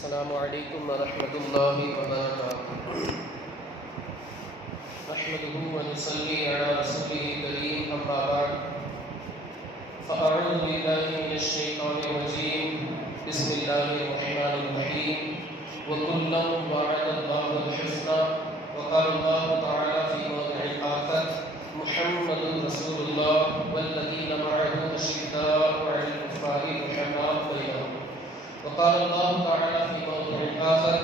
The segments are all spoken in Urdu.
السلام علیکم ورحمۃ اللہ وبرکاتہ۔ نحمده ونصلي على رسوله الكريم، اما بعد فاعوذ باللہ من الشیطان الرجیم، بسم اللہ الرحمن الرحیم۔ وکلا وعد اللہ الحسنى، وقال اللہ تعالی فی موضع آخر محمد رسول اللہ والذین معه اشداء علی الکفار رحماء بینہم، وقال الله تعالى في موضع آخر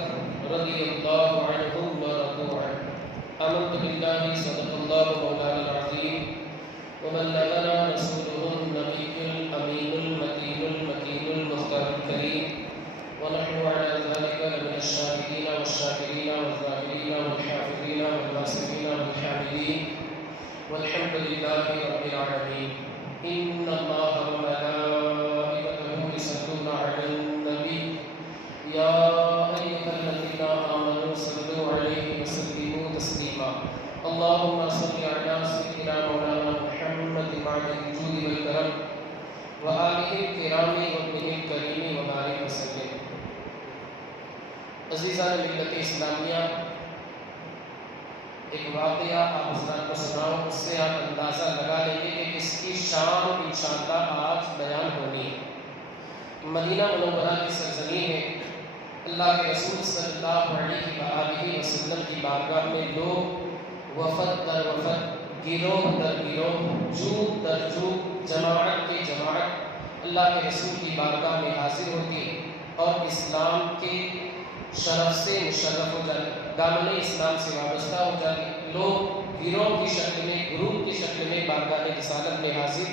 رضي الله عنهم ورضوا عنه۔ آمنت بالله صدق الله مولانا العظيم وبلغنا رسوله النبي الأمين المتين المكين المختار الكريم، ونحن على ذلك لمن الشاهدين والشاكرين والذاكرين والحافظين والناصرين والحامدين، والحمد لله رب العالمين۔ إن الله وملائكته يصلون على النبي يا أيها الذين آمنوا صلوا عليه وسلموا تسليما۔ اللهم صل على سيدنا مولانا محمد وعلى الجود والكرم وآله الكرام وابنه الكريم وبارك وسلم۔ عزیزان ملت اسلامیہ، ایک واقعہ آپ حضرات کو سناؤں، اس سے آپ اندازہ لگا لیں گے کہ اس کی شان انشاءاللہ آج بیان ہونی ہے۔ مدینہ منورہ کی سرزمین ہے، اللہ کے رسول صلی اللہ علیہ وآلہ وسلم کی بارگاہ میں لوگ وفد در وفد، گروہ در گروہ، جوق در جوق، جماعت کے جماعت اللہ کے رسول کی بارگاہ میں حاضر ہوتی اور اسلام کے شرف سے مشرف ہو جاتے، دامن اسلام سے وابستہ ہو جاتے۔ لوگ گروہ کی شکل میں، گروپ کی شکل میں بارگاہ رسالت میں حاضر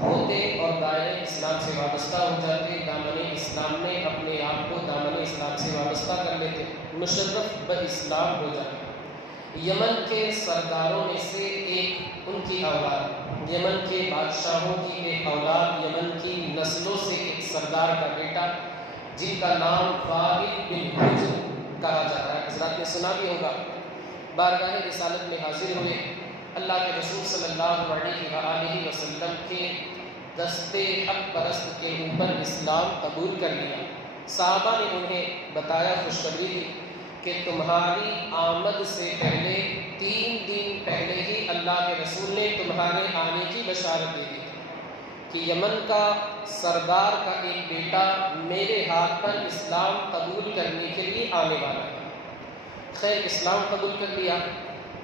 ہوتے اور دائرہ اسلام سے وابستہ ہو جاتے، دامن اسلام میں اپنے آپ کو دامن اسلام سے وابستہ کر لیتے، مشرف باسلام ہو جاتے۔ یمن کے سرداروں میں سے ایک ان کی اولاد، یمن کے بادشاہوں کی ایک اولاد، یمن کی نسلوں سے ایک سردار کا بیٹا جن کا نام وائل بن حجر کہا جاتا ہے، حضرات نے سنا بھی ہوگا، بارگاہ رسالت میں حاضر ہوئے، اللہ کے رسول صلی اللہ علیہ وآلہ وسلم کے دستے حق پرست کے اوپر اسلام قبول کر لیا۔ صحابہ نے انہیں بتایا، خوشخبری دی کہ تمہاری آمد سے پہلے 3 دن پہلے ہی اللہ کے رسول نے تمہارے آنے کی بشارت دے دی کہ یمن کا سردار کا ایک بیٹا میرے ہاتھ پر اسلام قبول کرنے کے لیے آنے والا ہے۔ خیر، اسلام قبول کر لیا۔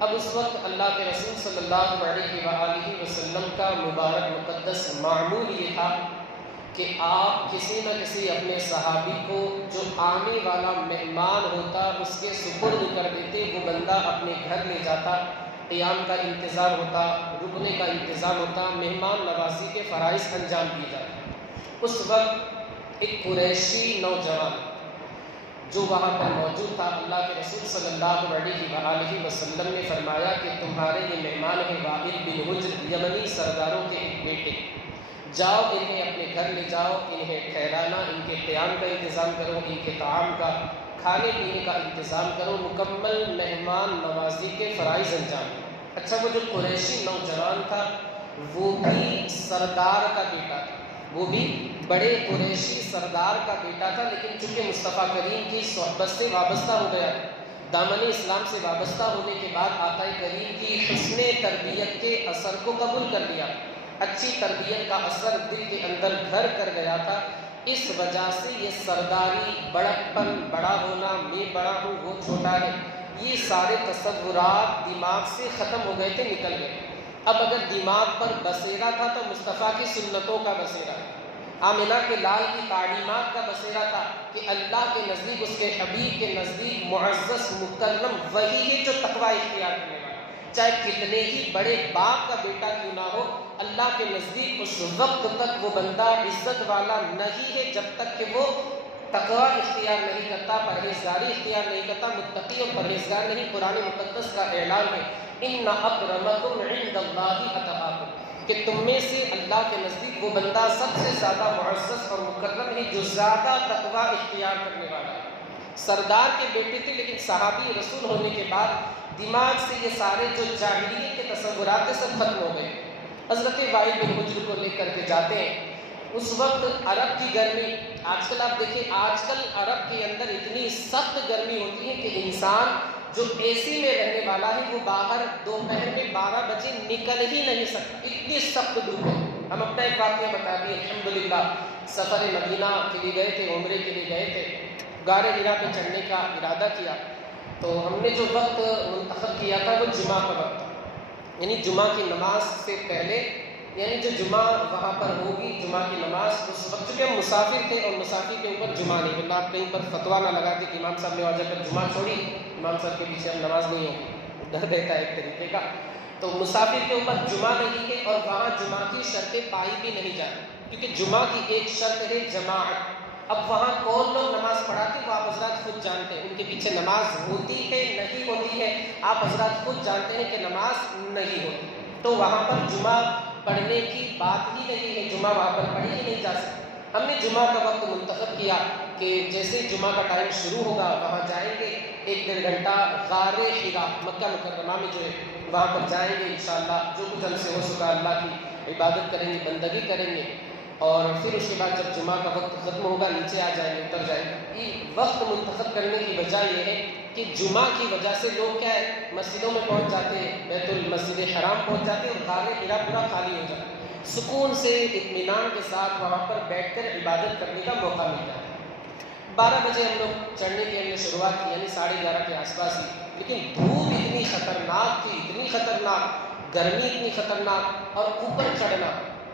اب اس وقت اللہ کے رسول صلی اللہ علیہ وآلہ وسلم کا مبارک مقدس معمول یہ تھا کہ آپ کسی نہ کسی اپنے صحابی کو جو آنے والا مہمان ہوتا اس کے سپرد کر دیتے، وہ بندہ اپنے گھر لے جاتا، قیام کا انتظام ہوتا، رکنے کا انتظام ہوتا، مہمان نوازی کے فرائض انجام دیے جاتے۔ اس وقت ایک قریشی نوجوان جو وہاں پر موجود تھا، اللہ کے رسول صلی اللہ علیہ وآلہ وسلم نے فرمایا کہ تمہارے یہ مہمان ہیں وائل بن حجر، یمنی سرداروں کے ایک بیٹے، جاؤ انہیں اپنے گھر لے جاؤ، انہیں ٹھہرانا، ان کے قیام کا انتظام کرو، ان کے طعام کا، کھانے پینے کا انتظام کرو، مکمل مہمان نوازی کے فرائض انجام کرو۔ اچھا، وہ جو قریشی نوجوان تھا وہ بھی سردار کا بیٹا تھا، وہ بھی بڑے قریشی سردار کا بیٹا تھا، لیکن چونکہ مصطفیٰ کریم کی صحبت سے وابستہ ہو گیا، دامن اسلام سے وابستہ ہونے کے بعد آقا کریم کی حسن تربیت کے اثر کو قبول کر لیا، اچھی تربیت کا اثر دل کے اندر گھر کر گیا تھا۔ اس وجہ سے یہ سرداری، بڑکپن، بڑا ہونا، میں بڑا ہوں وہ چھوٹا ہے، یہ سارے تصورات دماغ سے ختم ہو گئے تھے، نکل گئے۔ اب اگر دماغ پر بسیرا تھا تو مصطفیٰ کی سنتوں کا بسیرا، آمنہ کے لال کی تعلیمات کا بسیرا تھا کہ اللہ کے نزدیک، اس کے حبیب کے نزدیک معزز مکرم وہی ہے جو تقوی اختیار کرنے والا، چاہے کتنے ہی بڑے باپ کا بیٹا کیوں نہ ہو، اللہ کے نزدیک اس وقت تک وہ بندہ عزت والا نہیں ہے جب تک کہ وہ تقوی اختیار نہیں کرتا، پرہیزگاری اختیار نہیں کرتا، متقی اور پرہیزگار نہیں۔ قرآن مقدس کا اعلان ہے، ان اکرمکم عند اللہ اتقاکم، کہ تم میں سے اللہ کے نزدیک وہ بندہ سب سے زیادہ معزز اور مکرم ہے جو زیادہ تقوی اختیار کرنے والا ہے۔ سردار کے بیٹے تھے، لیکن صحابی رسول ہونے کے بعد دماغ سے یہ سارے جو جاہلیت کے تصورات سب ختم ہو گئے۔ حضرت وائل بن حجر کو لے کر کے جاتے ہیں، اس وقت عرب کی گرمی، آج کل آپ دیکھیں، آج کل عرب کے اندر اتنی سخت گرمی ہوتی ہے کہ انسان جو اے سی میں رہنے والا ہے وہ باہر دوپہر میں 12 بجے نکل ہی نہیں سکتا، اتنی سخت دھوپ ہے۔ ہم اپنا ایک واقعہ بتا دیے، الحمدللہ سفر مدینہ کے لیے گئے تھے، عمرے کے لیے گئے تھے، غار حرا پہ چڑھنے کا ارادہ کیا، تو ہم نے جو وقت منتخب کیا تھا وہ جمعہ کا وقت تھا، یعنی جمعہ کی نماز سے پہلے، یعنی جو جمعہ وہاں پر ہوگی، جمعہ کی نماز اس وقت، چونکہ ہم مسافر تھے اور مسافر کے اوپر جمعہ نہیں، ورنہ آپ کہیں پر فتویٰ نہ لگا دیں کہ امام صاحب نے وجہ پر جمعہ چھوڑی، امام صاحب کے پیچھے ہم نماز نہیں ہوگی، ڈر دیتا ہے ایک طریقے کا۔ تو مسافر کے اوپر جمعہ نہیں ہے اور وہاں جمعہ کی شرطیں پائی بھی نہیں جاتی، کیونکہ جمعہ کی ایک شرط ہے جماعت۔ اب وہاں کون لوگ نماز پڑھاتے وہ آپ حضرات خود جانتے ہیں، ان کے پیچھے نماز ہوتی ہے نہیں ہوتی ہے آپ حضرات خود جانتے ہیں کہ نماز نہیں ہوتی، تو وہاں پر جمعہ پڑھنے کی بات ہی نہیں ہے، جمعہ وہاں پر پڑھی ہی نہیں جا سکتی۔ ہم نے جمعہ کا وقت منتخب کیا کہ جیسے جمعہ کا ٹائم شروع ہوگا وہاں جائیں گے، 1-1.5 گھنٹہ غار حرا مکہ مکرمہ میں جو ہے وہاں پر جائیں گے، انشاءاللہ جو کچھ ہم سے ہو سکا اللہ کی عبادت کریں گے، بندگی کریں گے، اور پھر اس کے بعد جب جمعہ کا وقت ختم ہوگا نیچے آ جائیں گے، اتر جائیں گے۔ یہ وقت منتخب کرنے کی وجہ یہ ہے کہ جمعہ کی وجہ سے لوگ کیا ہے مسجدوں میں پہنچ جاتے ہیں، بیت المسجد حرام پہنچ جاتے ہیں اور غار حرا پورا خالی ہو جاتا ہے، سکون سے اطمینان کے ساتھ وہاں پر بیٹھ کر عبادت کرنے کا موقع ملتا ہے۔ 12 بجے ہم لوگ چڑھنے کی ہم نے شروعات کی، یعنی 11:30 کے آس پاس ہی، لیکن دھوپ اتنی خطرناک تھی، اتنی خطرناک، گرمی اتنی خطرناک، اور اوپر چڑھنا،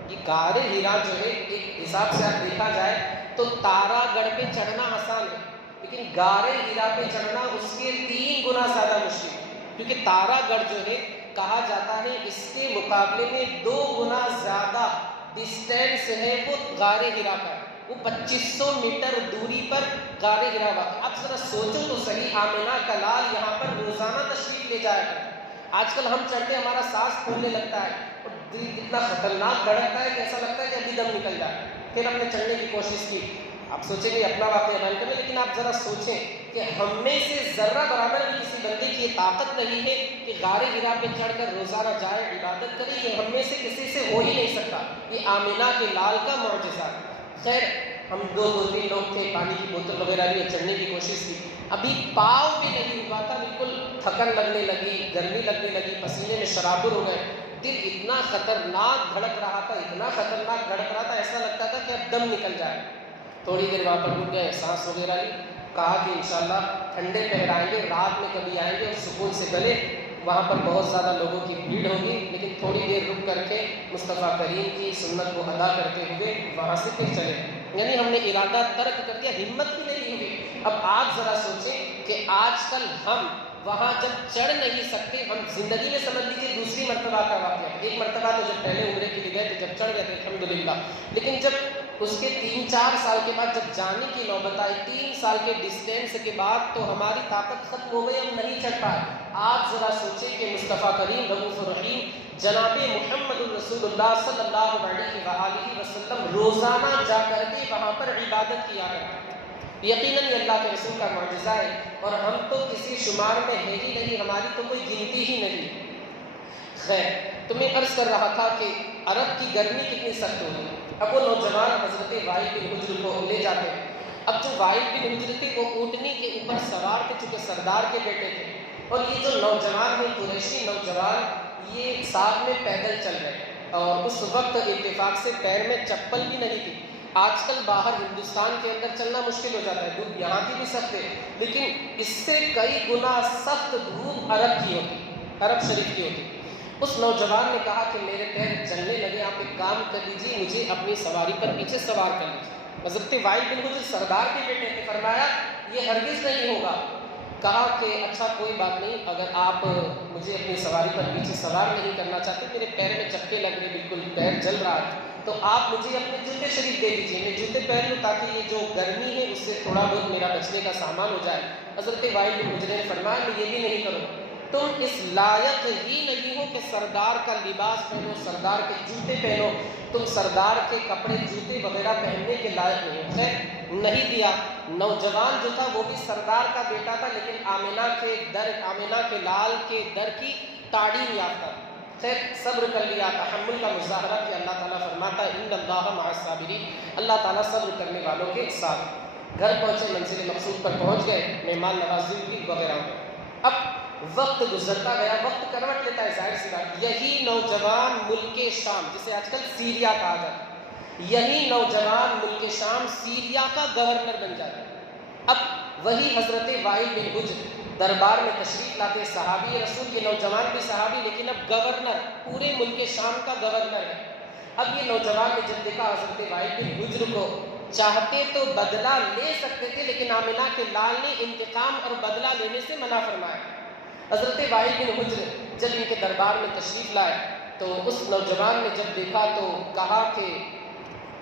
یہ غار حرا جو ہے ایک حساب سے آپ دیکھا جائے تو تارا گڑھ پہ چڑھنا آسان ہے، لیکن غار حرا پہ چڑھنا اس کے 3 گنا زیادہ مشکل ہے، کیونکہ تارا گڑھ جو ہے کہا جاتا ہے اس کے مقابلے میں 2 گنا زیادہ ڈسٹینس ہے وہ غار حرا کا، وہ 2500 میٹر دوری پر غار حرا واقع۔ اب ذرا سوچو تو صحیح، آمنہ کا لال یہاں پر روزانہ تشریف لے جایا کرتا ہے، آج کل ہم چڑھتے ہیں ہمارا سانس پھولنے لگتا ہے اور دل اتنا خطرناک دھڑکتا ہے کہ ایسا لگتا ہے کہ ابھی دم نکل جائے، پھر ہم نے چڑھنے کی کوشش کی۔ آپ سوچیں گے اپنا واقعہ بیان کریں، لیکن آپ ذرا سوچیں کہ ہم میں سے ذرہ برابر بھی کسی بندے کی یہ طاقت نہیں ہے کہ غار حرا پہ چڑھ کر روزانہ جائے عبادت کرے، یہ ہم میں سے کسی سے ہو ہی نہیں سکتا، یہ آمنہ کے لال کا معجزہ۔ خیر ہم 2-3 لوگ تھے، پانی کی بوتل وغیرہ لیے چڑھنے کی کوشش کی، ابھی پاؤ بھی نہیں ہوا تھا، بالکل تھکن لگنے لگی، گرمی لگنے لگی، پسینے میں شرابور ہو گئے، دل اتنا خطرناک دھڑک رہا تھا، اتنا خطرناک دھڑک رہا تھا، ایسا لگتا تھا کہ اب دم نکل جائے۔ تھوڑی دیر وہاں پر رک گئے، سانس وغیرہ لی، کہا کہ انشاءاللہ ٹھنڈے پہر آئیں گے، رات میں کبھی آئیں گے اور سکون سے گلے، وہاں پر بہت زیادہ لوگوں کی بھیڑ ہوگی، لیکن تھوڑی دیر رک کر کے مصطفیٰ کریم کی سنت کو ادا کرتے ہوئے وہاں سے پھر چلے، یعنی ہم نے ارادہ ترک کر دیا، ہمت بھی نہیں ہوئی۔ اب آپ ذرا سوچیں کہ آج کل ہم وہاں جب چڑھ نہیں سکتے، ہم زندگی میں سمجھ لیجیے دوسری مرتبہ کا واقعہ، ایک مرتبہ تو جب پہلے عمرے کے لیے گئے تھے جب چڑھ گئے تھے الحمدللہ، لیکن جب اس کے 3-4 سال کے بعد جب جانے کی نوبت آئی، 3 سال کے ڈسٹینس کے بعد تو ہماری طاقت ختم ہو گئی، ہم نہیں چڑھ پائے۔ آپ ذرا سوچیں کہ مصطفیٰ کریم رؤوف الرحیم جناب محمد الرسول اللہ صلی اللہ علیہ وآلہ وسلم روزانہ جا کر کے وہاں پر عبادت کیا کرتے، یقیناً یہ اللہ کے رسول کا معجزہ ہے، اور ہم تو کسی شمار میں ہے ہی نہیں، ہماری تو کوئی گنتی ہی نہیں۔ خیر تو میں عرض کر رہا تھا کہ عرب کی گرمی کتنی سخت ہوگی۔ اب وہ نوجوان حضرت وائل بن حجر کو لے جاتے ہیں، اب جو وائل بن حجر تھے وہ اونٹنی کے اوپر سوار تھے، چونکہ سردار کے بیٹے تھے، اور یہ جو نوجوان ہیں قریشی نوجوان، یہ ساتھ میں پیدل چل رہے، اور اس وقت اتفاق سے پیر میں چپل بھی نہیں تھی۔ آج کل باہر ہندوستان کے اندر چلنا مشکل ہو جاتا ہے، دھوپ یہاں کی بھی سخت ہے، لیکن اس سے کئی گنا سخت دھوپ عرب کی ہوتی، عرب شریف کی ہوتی۔ اس نوجوان نے کہا کہ میرے پیر جلنے لگے، آپ ایک کام کر لیجیے، مجھے اپنی سواری پر پیچھے سوار کر لیجیے۔ حضرت وائل بن حجر سردار کے بیٹے نے فرمایا یہ ہرگز نہیں ہوگا۔ کہا کہ اچھا کوئی بات نہیں، اگر آپ مجھے اپنی سواری پر پیچھے سوار نہیں کرنا چاہتے، میرے پیر میں چپکے لگ رہے، بالکل پیر جل رہا ہے، تو آپ مجھے اپنے جوتے شریف دے دیجیے، میں جوتے پہن لوں تاکہ یہ جو گرمی ہے اس سے تھوڑا بہت میرا بچنے کا سامان ہو جائے۔ حضرت وائل بن حجر نے فرمایا میں یہ بھی نہیں کروں، تم اس لائق ہی نہیں ہو کہ سردار کا لباس پہنو، سردار کے جوتے پہنو، تم سردار کے کپڑے جوتے وغیرہ پہننے کے لائق نہیں ہو۔ خیر نہیں دیا۔ نوجوان جو تھا وہ بھی سردار کا بیٹا تھا، لیکن آمنہ کے لال کے در کی تعلیم یافتہ تھا۔ خیر صبر کر لیا، تحمل کا مظاہرہ کیا، اللہ تعالیٰ فرماتا ہے ان اللہ مع الصابرین، اللہ تعالیٰ صبر کرنے والوں کے ساتھ۔ گھر پہنچے، منزل مقصود پر پہنچ گئے، مہمان نوازی کی وغیرہ وغیرہ۔ اب وقت گزرتا گیا، وقت کروٹ لیتا ہے، ظاہر سی بات، یہی نوجوان ملک شام، جسے آج کل سیریا کہا جاتا ہے، یہی نوجوان ملک شام سیریا کا گورنر بن جاتا ہے۔ اب وہی حضرت وائل بن حجر دربار میں تشریف لاتے، صحابی رسول، یہ نوجوان بھی صحابی، لیکن اب گورنر، پورے ملک شام کا گورنر ہے۔ اب یہ نوجوان نے جب دیکھا حضرت وائل بن حجر کو، چاہتے تو بدلہ لے سکتے تھے، لیکن آمنہ کے لال نے انتقام اور بدلہ لینے سے منع فرمایا۔ حضرت وائل بن حجر جب ان کے دربار میں تشریف لائے تو اس نوجوان نے جب دیکھا تو کہا کہ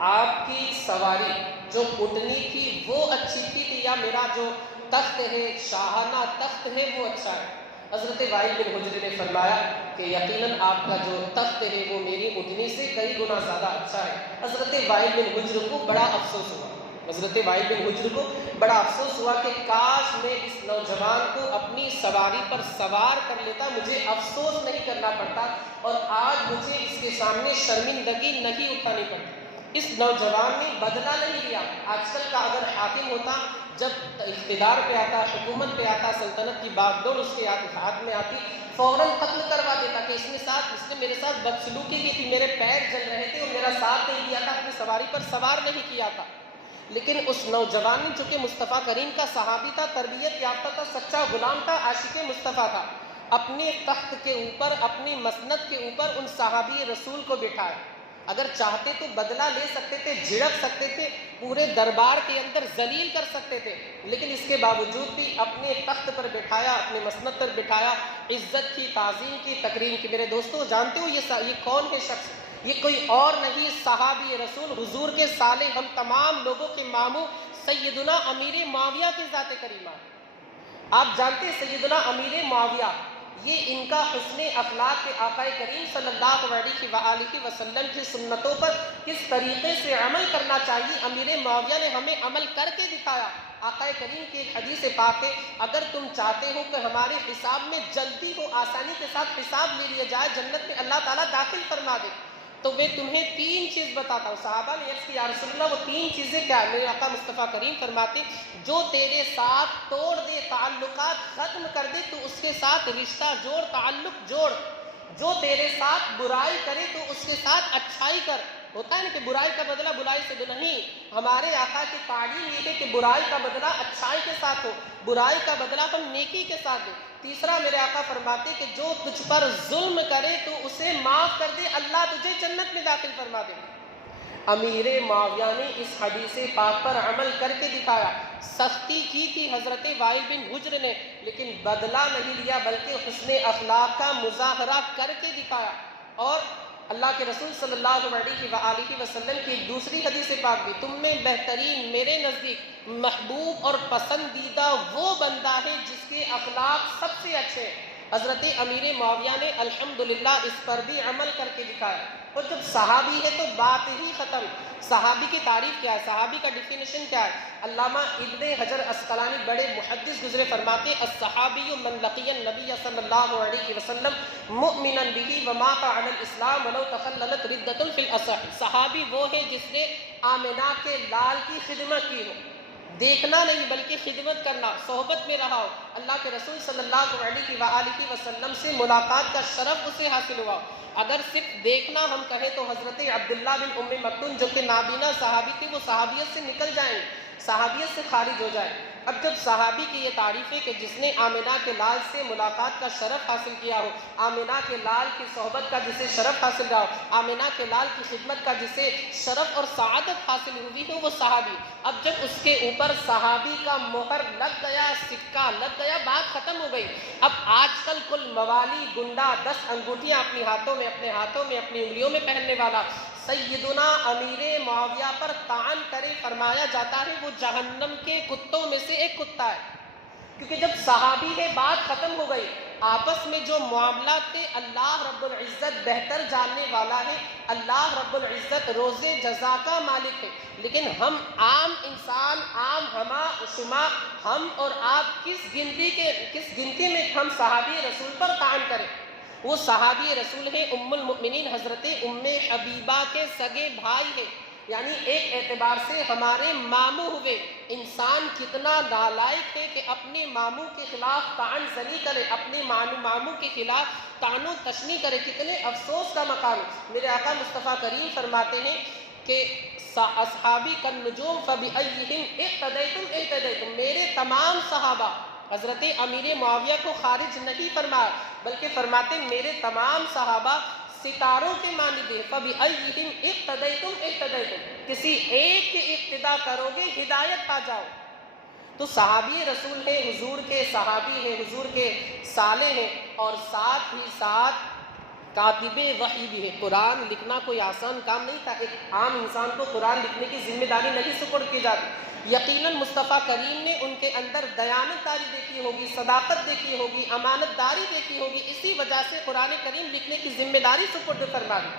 آپ کی سواری جو اونٹنی تھی وہ اچھی تھی کہ یا میرا جو تخت ہے، شاہانہ تخت ہے، وہ اچھا ہے؟ حضرت وائل بن حجر نے فرمایا کہ یقیناً آپ کا جو تخت ہے وہ میری اونٹنی سے کئی گنا زیادہ اچھا ہے۔ حضرت وائل بن حجر کو بڑا افسوس ہوا، حضرت وائل بن حجر کو بڑا افسوس ہوا کہ کاش میں اس نوجوان کو اپنی سواری پر سوار کر لیتا، مجھے افسوس نہیں کرنا پڑتا اور آج مجھے اس کے سامنے شرمندگی نہیں اٹھانی پڑتی۔ اس نوجوان نے بدلہ نہیں لیا۔ آج کل کا اگر حاکم ہوتا، جب اقتدار پہ آتا، حکومت پہ آتا، سلطنت کی باغ ڈور اس کے ہاتھ میں آتی، فوراً قتل کروا دیتا کہ اس نے میرے ساتھ بدسلوکی کی تھی، میرے پیر جل رہے تھے اور میرا ساتھ نہیں دیا تھا، اپنی سواری پر سوار نہیں کیا تھا۔ لیکن اس نوجوان نے، جو کہ مصطفیٰ کریم کا صحابی تھا، تربیت یافتہ تھا، سچا غلام تھا، عاشق مصطفیٰ تھا، اپنے تخت کے اوپر، اپنی مسند کے اوپر ان صحابی رسول کو بٹھایا۔ اگر چاہتے تو بدلہ لے سکتے تھے، جھڑک سکتے تھے، پورے دربار کے اندر ذلیل کر سکتے تھے، لیکن اس کے باوجود بھی اپنے تخت پر بٹھایا، اپنے مسند پر بٹھایا، عزت کی، تعظیم کی، تکریم کی۔ میرے دوستو، جانتے ہو یہ کون ہے شخص؟ یہ کوئی اور نہیں، صحابی رسول، حضور کے صالح، ہم تمام لوگوں کے ماموں سیدنا امیر معاویہ کی ذات کریمہ۔ آپ جانتے ہیں سیدنا امیر معاویہ، یہ ان کا حسن اخلاق کے آقا کریم صلی اللہ علیہ وآلہ وسلم کی سنتوں پر کس طریقے سے عمل کرنا چاہیے، امیر معاویہ نے ہمیں عمل کر کے دکھایا۔ آقا کریم کی ایک حدیث پاک ہے، اگر تم چاہتے ہو کہ ہمارے حساب میں جلدی ہو، آسانی کے ساتھ حساب لے لیا جائے، جنت میں اللہ تعالیٰ داخل فرما دے، تو میں تمہیں 3 چیز بتاتا ہوں۔ صحابہ نے عرض کیا یا رسول اللہ وہ 3 چیزیں کیا؟ میرے آقا مصطفیٰ کریم فرماتے جو تیرے ساتھ توڑ دے، تعلقات ختم کر دے، تو اس کے ساتھ رشتہ جوڑ، تعلق جوڑ۔ جو تیرے ساتھ برائی کرے تو اس کے ساتھ اچھائی کر۔ ہوتا ہے نا کہ برائی کا بدلہ برائی سے دو، نہیں، ہمارے آقا کی تعلیم یہ ہے کہ برائی کا بدلہ اچھائی کے ساتھ ہو، برائی کا بدلہ ہم نیکی کے ساتھ دیں۔ تیسرا میرے آقا فرماتے کہ جو تجھ پر ظلم کرے تو اسے معاف کر دے، اللہ تجھے جنت میں داخل فرما دے۔ امیر معاویہ نے اس حدیث پاک پر عمل کر کے دکھایا۔ سختی کی تھی حضرت وائل بن حجر نے، لیکن بدلہ نہیں لیا، بلکہ حسن اخلاق کا مظاہرہ کر کے دکھایا۔ اور اللہ کے رسول صلی اللہ علیہ وآلہ وسلم کی ایک دوسری حدیث پاک بھی، تم میں بہترین میرے نزدیک محبوب اور پسندیدہ وہ بندہ ہے جس کے اخلاق سب سے اچھے۔ حضرت امیر معاویہ نے الحمدللہ اس پر بھی عمل کر کے دکھایا۔ اور جب صحابی ہے تو بات ہی ختم۔ صحابی کی تعریف کیا ہے، صحابی کا ڈیفینیشن کیا ہے؟ علامہ ابن حجر عسقلانی بڑے محدث گزرے، فرماتے الصحابی من لقی النبی صلی اللہ علیہ وسلم مؤمنا به ومات علی الاسلام ولو تخللت ردۃ فی الاصح۔ صحابی وہ ہے جس نے آمنہ کے لال کی خدمت کی ہو، دیکھنا نہیں بلکہ خدمت کرنا، صحبت میں رہا ہو، اللہ کے رسول صلی اللہ علیہ وآلہ وسلم سے ملاقات کا شرف اسے حاصل ہوا۔ اگر صرف دیکھنا ہم کہیں تو حضرت عبداللہ بن ام مکتوم جو کہ نابینا صحابی تھے، وہ صحابیت سے نکل جائیں، صحابیت سے خارج ہو جائیں۔ اب جب صحابی کی یہ تعریف ہے کہ جس نے آمنہ کے لال سے ملاقات کا شرف حاصل کیا ہو، آمنہ کے لال کی صحبت کا جسے شرف حاصل رہا ہو، آمنہ کے لال کی خدمت کا جسے شرف اور سعادت حاصل ہوئی ہے، وہ صحابی۔ اب جب اس کے اوپر صحابی کا مہر لگ گیا، سکہ لگ گیا، بات ختم ہو گئی۔ اب آج کل کل موالی گنڈا 10 انگوٹھیاں اپنے ہاتھوں میں، اپنی انگلیوں میں پہننے والا سیدنا امیر معاویہ پر طعن کرے، فرمایا جاتا ہے وہ جہنم کے کتوں میں سے ایک کتا ہے۔ کیونکہ جب صحابی ہے بات ختم ہو گئی، آپس میں جو معاملات تھے اللہ رب العزت بہتر جاننے والا ہے، اللہ رب العزت روز جزا کا مالک ہے، لیکن ہم عام انسان، عام ہما شما، ہم اور آپ کس گنتی میں ہم صحابی رسول پر طعن کریں؟ وہ صحابی رسول ہیں، ام المؤمنین حضرت ام حبیبہ کے سگے بھائی ہیں، یعنی ایک اعتبار سے ہمارے ماموں ہوئے۔ انسان کتنا نالائق ہے کہ اپنے ماموں کے خلاف طعن زنی کرے، اپنے ماموں کے خلاف طعن و تشنیع کرے، کتنے افسوس کا مقام ہے۔ میرے آقا مصطفیٰ کریم فرماتے ہیں کہ اصحابی کالنجوم فبأیہم اقتدیتم اہتدیتم، میرے تمام صحابہ، حضرت امیر معاویہ کو خارج نہیں فرمایا بلکہ فرماتے ہیں میرے تمام صحابہ ستاروں کے مانند ہیں، فبأیہم اقتدیتم اہتدیتم، کسی ایک کے اقتدا کرو گے ہدایت پا جاؤ۔ تو صحابی رسول ہیں، حضور کے صحابی ہیں، حضور کے صالح ہیں، اور ساتھ ہی ساتھ کاتب وحی بھی ہے۔ قرآن لکھنا کوئی آسان کام نہیں تھا، ایک عام انسان کو قرآن لکھنے کی ذمہ داری نہیں سپرد کی جاتی۔ یقیناً مصطفیٰ کریم نے ان کے اندر دیانت داری دیکھی ہوگی، صداقت دیکھی ہوگی، امانت داری دیکھی ہوگی، اسی وجہ سے قرآن کریم لکھنے کی ذمہ داری سپرد فرما دی۔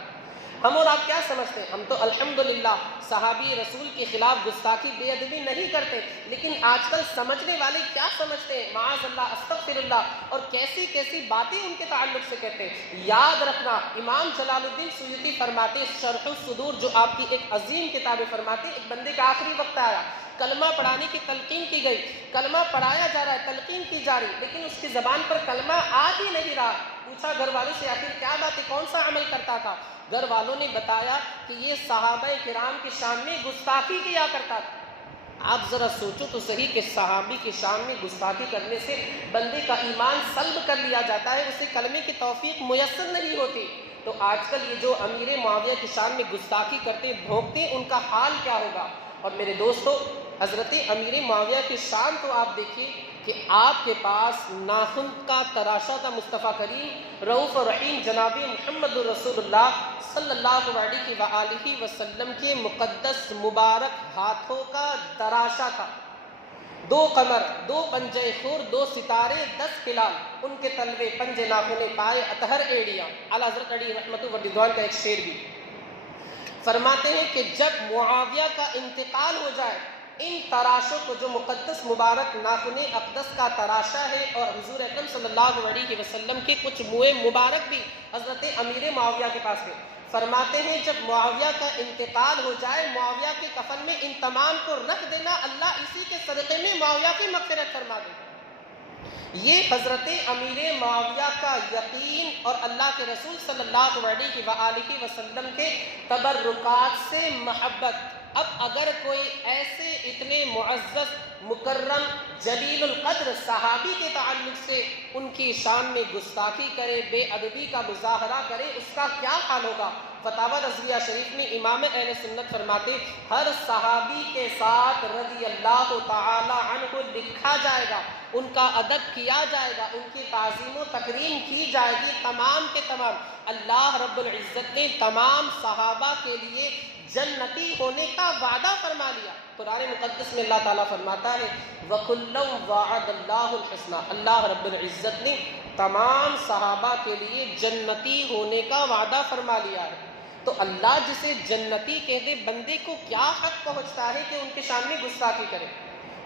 ہم اور آپ کیا سمجھتے ہیں؟ ہم تو الحمدللہ صحابی رسول کے خلاف گستاخی بے ادبی نہیں کرتے، لیکن آج کل سمجھنے والے کیا سمجھتے ہیں؟ معاذ اللہ، استغفر اللہ، اور کیسی کیسی باتیں ان کے تعلق سے کہتے ہیں۔ یاد رکھنا، امام جلال الدین سیوطی فرماتے ہیں، شرح الصدور جو آپ کی ایک عظیم کتاب فرماتے ہیں، ایک بندے کا آخری وقت آیا، کلمہ پڑھانے کی تلقین کی گئی، کلمہ پڑھایا جا رہا ہے، تلقین کی جا رہی، لیکن اس کی زبان پر کلمہ آ ہی نہیں رہا۔ پوچھا گھر والوں سے آخر کیا بات ہے، کون سا عمل کرتا تھا؟ گھر والوں نے بتایا کہ یہ صحابہ کرام کی شان میں گستاخی کیا کرتا تھا۔ آپ ذرا سوچو تو صحیح کہ صحابی کی شان میں گستاخی کرنے سے بندے کا ایمان سلب کر لیا جاتا ہے، اسے کلمے کی توفیق میسر نہیں ہوتی۔ تو آج کل یہ جو امیر معاویہ کی شان میں گستاخی کرتے بھونکتے، ان کا حال کیا ہوگا؟ اور میرے دوستو، حضرت امیر معاویہ کی شان تو آپ دیکھیے کہ آپ کے پاس ناخن کا تراشا تھا، مصطفیٰ کریم رؤوف الرحیم جناب محمد رسول اللہ صلی اللہ علیہ وآلہ وسلم کے مقدس مبارک ہاتھوں کا تراشا تھا۔ 2 قمر، 2 پنجے خور، 2 ستارے، 10 ہلال، ان کے تلوے، پنجے، ناخنے، پائے، اطہر، ایڑیاں۔ اعلیٰ حضرت علی رحمۃ و رضوان کا ایک شعر بھی فرماتے ہیں کہ جب معاویہ کا انتقال ہو جائے، ان تراشوں کو، جو مقدس مبارک ناخن اقدس کا تراشا ہے، اور حضور اکرم صلی اللہ علیہ وسلم کے کچھ منہ مبارک بھی حضرت امیر معاویہ کے پاس ہے، فرماتے ہیں جب معاویہ کا انتقال ہو جائے، معاویہ کے کفن میں ان تمام کو رکھ دینا، اللہ اسی کے صدقے میں معاویہ کی مغفرت فرما دے۔ یہ حضرت امیر معاویہ کا یقین اور اللہ کے رسول صلی اللہ علیہ وآلہ وسلم کے تبرکات سے محبت۔ اب اگر کوئی ایسے اتنے معزز، مکرم، جلیل القدر صحابی کے تعلق سے ان کی شان میں گستاخی کرے، بے ادبی کا مظاہرہ کرے، اس کا کیا حال ہوگا؟ فتاوی رضویہ شریف میں امام اہل سنت فرماتے، ہر صحابی کے ساتھ رضی اللہ تعالی عنہ لکھا جائے گا، ان کا ادب کیا جائے گا، ان کی تعظیم و تکریم کی جائے گی، تمام کے تمام۔ اللہ رب العزت نے تمام صحابہ کے لیے جنتی ہونے کا وعدہ فرما لیا۔ قرآن مقدس میں اللہ تعالیٰ فرماتا ہے وَكُلًّا وَعَدَ اللَّهُ الْحُسْنَى، اللہ رب العزت نے تمام صحابہ کے لیے جنتی ہونے کا وعدہ فرما لیا ہے۔ تو اللہ جسے جنتی کہہ دے، بندے کو کیا حق پہنچتا ہے کہ ان کے شان میں گستاخی کرے؟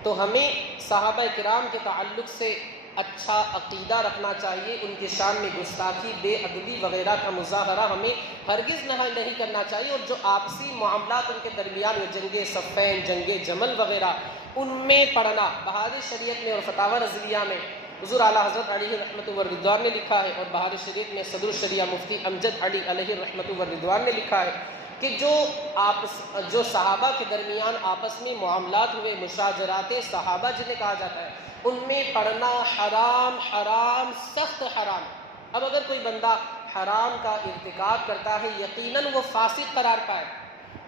تو ہمیں صحابہ کرام کے تعلق سے اچھا عقیدہ رکھنا چاہیے، ان کی شان میں گستاخی، بے ادبی وغیرہ کا مظاہرہ ہمیں ہرگز نہیں کرنا چاہیے، اور جو آپسی معاملات ان کے درمیان میں جنگ صفین، جنگ جمل وغیرہ، ان میں پڑھنا، بہار شریعت میں اور فتاوی رضویہ میں حضور اعلیٰ حضرت علیہ رحمۃ و رضوان نے لکھا ہے، اور بہار شریعت میں صدر الشریعہ مفتی امجد علی علیہ رحمۃ و رضوان نے لکھا ہے کہ جو صحابہ کے درمیان آپس میں معاملات ہوئے، مشاجرات صحابہ جنہیں کہا جاتا ہے، ان میں پڑھنا حرام، حرام، سخت حرام۔ اب اگر کوئی بندہ حرام کا ارتکاب کرتا ہے، یقیناً وہ فاسق قرار پائے،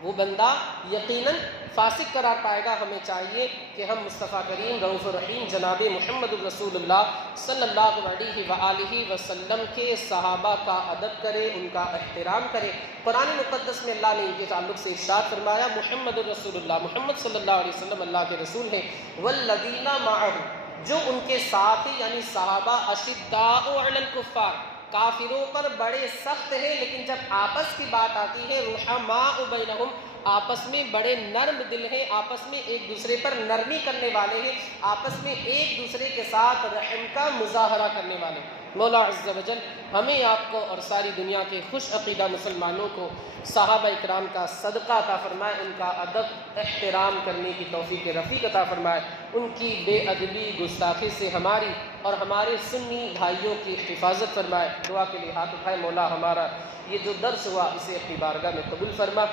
وہ بندہ یقیناً فاسق قرار پائے گا۔ ہمیں چاہیے کہ ہم مصطفیٰ کریم رؤوف الرحیم جناب محمد رسول اللہ صلی اللہ علیہ وآلہ وسلم کے صحابہ کا ادب کریں، ان کا احترام کریں۔ قرآن مقدس میں اللہ نے ان کے تعلق سے ارشاد فرمایا، محمد رسول اللہ، محمد صلی اللہ علیہ وسلم اللہ کے رسول ہیں، والذین معہ، جو ان کے ساتھ ہیں، یعنی صحابہ، اشداء علی الکفار، کافروں پر بڑے سخت ہیں، لیکن جب آپس کی بات آتی ہے، رحماء بینہم، آپس میں بڑے نرم دل ہیں، آپس میں ایک دوسرے پر نرمی کرنے والے ہیں، آپس میں ایک دوسرے کے ساتھ رحم کا مظاہرہ کرنے والے۔ مولا عز و جل ہمیں آپ کو اور ساری دنیا کے خوش عقیدہ مسلمانوں کو صحابہ اکرام کا صدقہ عطا فرمائے، ان کا ادب احترام کرنے کی توفیق رفیق عطا فرمائے، ان کی بے ادبی گستاخی سے ہماری اور ہمارے سنی بھائیوں کی حفاظت فرمائے۔ دعا کے لیے ہاتھ اٹھائے۔ مولا ہمارا یہ جو درس ہوا اسے اپنی بارگاہ میں قبول فرما۔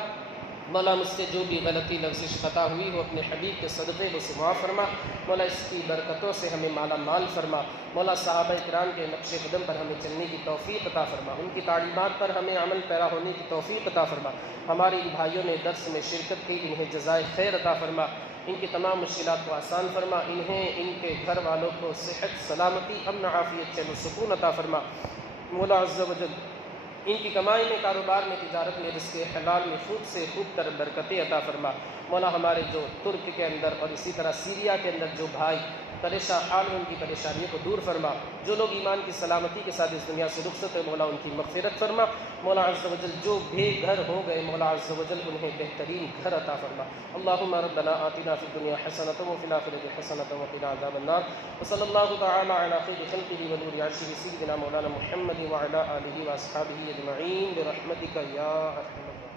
مولا مجھ سے جو بھی غلطی لفظش خطا ہوئی ہو اپنے حبیب کے صدقے کو معاف فرما۔ مولا اس کی برکتوں سے ہمیں مالا مال فرما۔ مولا صحابہ اکرام کے نقش قدم پر ہمیں چلنے کی توفیق عطا فرما، ان کی تعلیمات پر ہمیں عمل پیرا ہونے کی توفیق عطا فرما۔ ہمارے ان بھائیوں نے درس میں شرکت کی، انہیں جزائے خیر عطا فرما، ان کی تمام مشکلات کو آسان فرما، انہیں ان کے گھر والوں کو صحت سلامتی امن عافیت چین و سکون عطا فرما۔ مولا عز و جل ان کی کمائی میں، کاروبار میں، تجارت میں، رزق حلال میں خوب سے خوب تر برکتیں عطا فرما۔ مولا ہمارے جو ترک کے اندر اور اسی طرح سیریا کے اندر جو بھائی پریشان حال ہیں ان کی پریشانیوں کو دور فرما، جو لوگ ایمان کی سلامتی کے ساتھ اس دنیا سے رخصت ہے مولا ان کی مغفرت فرما۔ مولا عز و جل جو بے گھر ہو گئے مولا عز و جل انہیں بہترین گھر عطا فرما۔ اللہم ربنا آتنا فی الدنیا حسنۃ وفی الآخرۃ حسنۃ وقنا عذاب النار، وصلی اللہ تعالی علی خیر خلقہ ونور عرشہ سیدنا مولانا محمد وعلی آلہ واصحابہ اجمعین برحمتک یا ارحم الراحمین۔